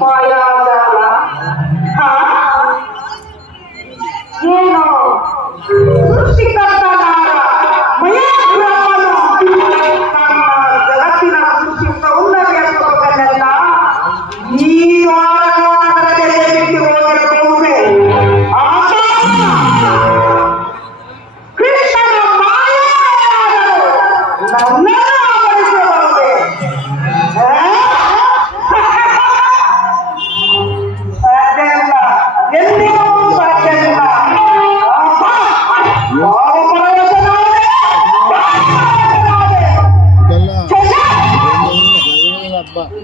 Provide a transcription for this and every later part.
মায়া জালা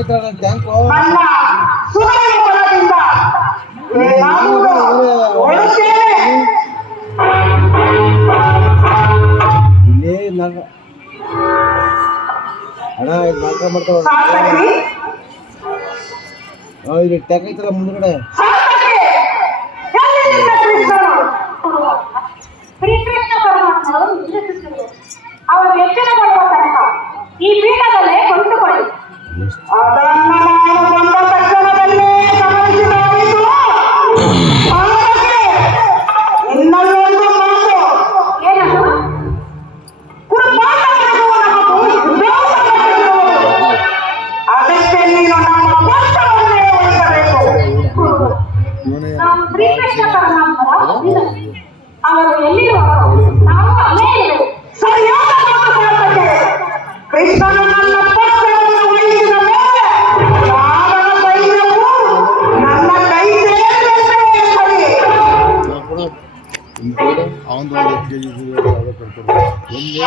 metre tank ಇಲ್ಲೇ ನಾಗ ಅಣ್ಣ ಇದು ನಾಲ್ಕ ಮಾಡ್ತಾವ ಇದು ಟ್ಯಾಕ್ ಐತಲ್ಲ ಮುಂದ್ಗಡೆ. ಅವರು ಎಲ್ಲಿರೋ ನಾವು ಅಲ್ಲೇ ಇರಬೇಕು ಸರಿಯಾದ ಕೃಷ್ಣನ ಅವನು ಒಂದು ಕೆಜಿ ಒಂದು.